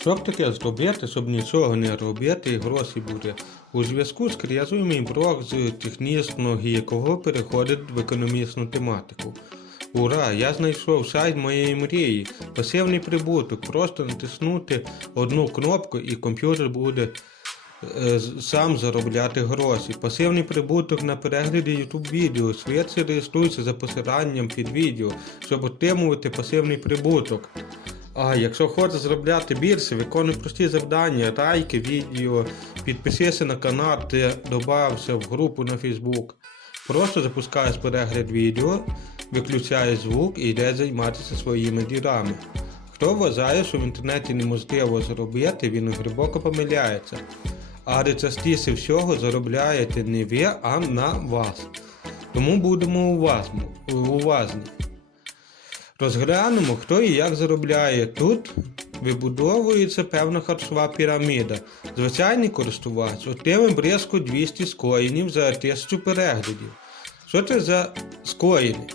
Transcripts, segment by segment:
Що б таке зробити, щоб нічого не робити і гроші буде? У зв'язку з кризою мій блог з технічного гікового переходить в економічну тематику. Ура! Я знайшов сайт моєї мрії. Пасивний прибуток. Просто натиснути одну кнопку і комп'ютер буде е, сам заробляти гроші. Пасивний прибуток на перегляді YouTube відео. Швидше реєструйся за посиланням під відео, щоб отримувати пасивний прибуток. А якщо хочеш заробляти більше, виконуй прості завдання, лайки, відео, підпишися на канал, ти додався в групу на Facebook. Просто запускаєш перегляд відео, виключаєш звук і йдеш займатися своїми ділами. Хто вважає, що в інтернеті неможливо заробити, він глибоко помиляється. Але частіше всього заробляєте не ви, а на вас. Тому будемо уважні. Розглянемо, хто і як заробляє. Тут вибудовується певна харчова піраміда. Звичайний користувач отримує близько 200 скоїнів за 1000 переглядів. Що це за скоїни?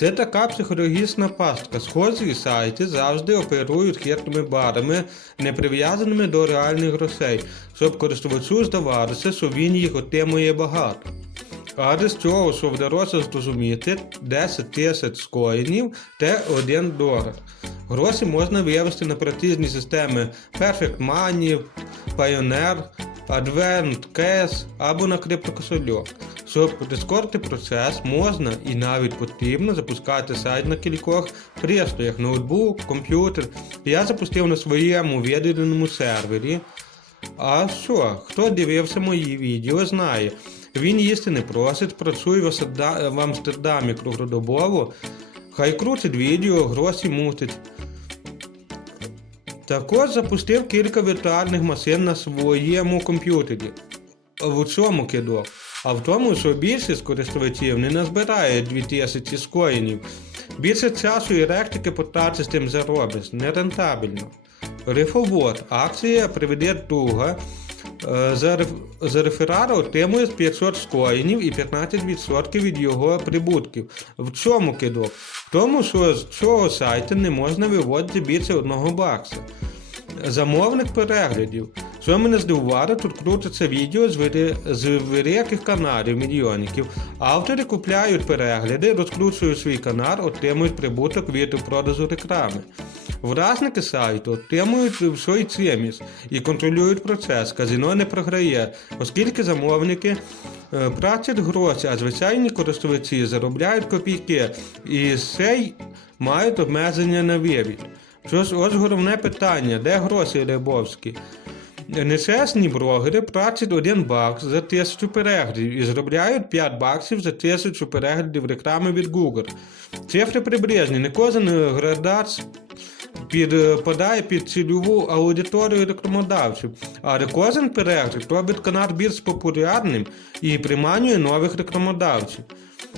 Це така психологічна пастка. Схожі сайти завжди оперують хитрими барами, не прив'язаними до реальних грошей, щоб користувачу здавалося, що він їх отримує багато. З цього, що вдалося зрозуміти, 10 тисяч скоїнів це 1 долар. Гроші можна вивести на платіжні системи Perfect Money, Pioneer, Advent Cash або на криптокошельок. Щоб прискорити процес, можна і навіть потрібно запускати сайт на кількох пристроях, ноутбук, комп'ютер. Я запустив на своєму віддаленому сервері. А що, хто дивився мої відео, знає. Він їсти не просить, працює в Амстерда- в Амстердамі круглодобово. Хай крутить відео, гроші мутить. Також запустив кілька віртуальних машин на своєму комп'ютері. В чому кидок? А в тому, що більшість користувачів не назбирає 2000 скоїнів. Більше часу і електрики потратиш тим заробиш, нерентабельно. Рифовод. Акція приведе туга. Е, За, реферара отримує 500 скоїнів і 15% від його прибутків. В чому кидок? В тому, що з цього сайту не можна виводити більше одного бакса. Замовник переглядів. Що мене здивувало, тут крутиться відео з, вирі... з великих каналів мільйонників. Автори купляють перегляди, розкручують свій канал, отримують прибуток від продажу реклами. Власники сайту отримують свій циміс і контролюють процес. Казино не програє, оскільки замовники е, платять гроші, а звичайні користувачі заробляють копійки і сей мають обмеження на вивід. Що ось головне питання: де гроші Рябовські? Нечесні блогери платять 1 бакс за тисячу переглядів і заробляють 5 баксів за тисячу переглядів реклами від Google. Цифри приблизні, не кожен градац підпадає під цільову аудиторію рекламодавців, але кожен перегляд робить канал більш популярним і приманює нових рекламодавців.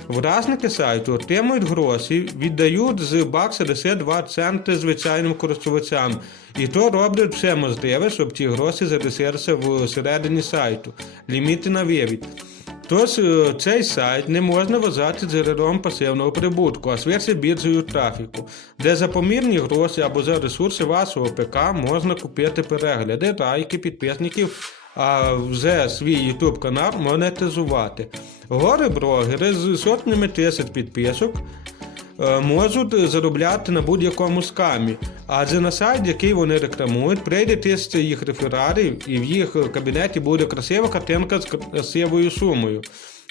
Власники сайту отримують гроші, віддають з бакса лише 2 центи звичайним користувачам, і то роблять все можливе, щоб ті гроші залишилися всередині сайту. Ліміти на вивід. Тож е, цей сайт не можна вважати джерелом пасивного прибутку, а швидше біржею трафіку, де за помірні гроші або за ресурси вашого ПК можна купити перегляди, лайки, підписників, а вже свій YouTube канал монетизувати. Гори блогери з сотнями тисяч підписок е, можуть заробляти на будь-якому скамі, адже на сайт, який вони рекламують, прийде тисяча їх рефералів, і в їх кабінеті буде красива картинка з красивою сумою.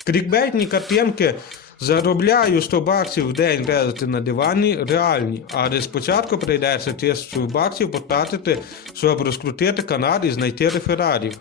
Крікбейтні картинки заробляю 100 баксів в день резати на дивані реальні, але спочатку прийдеться 1000 баксів потратити, щоб розкрутити канал і знайти рефералів.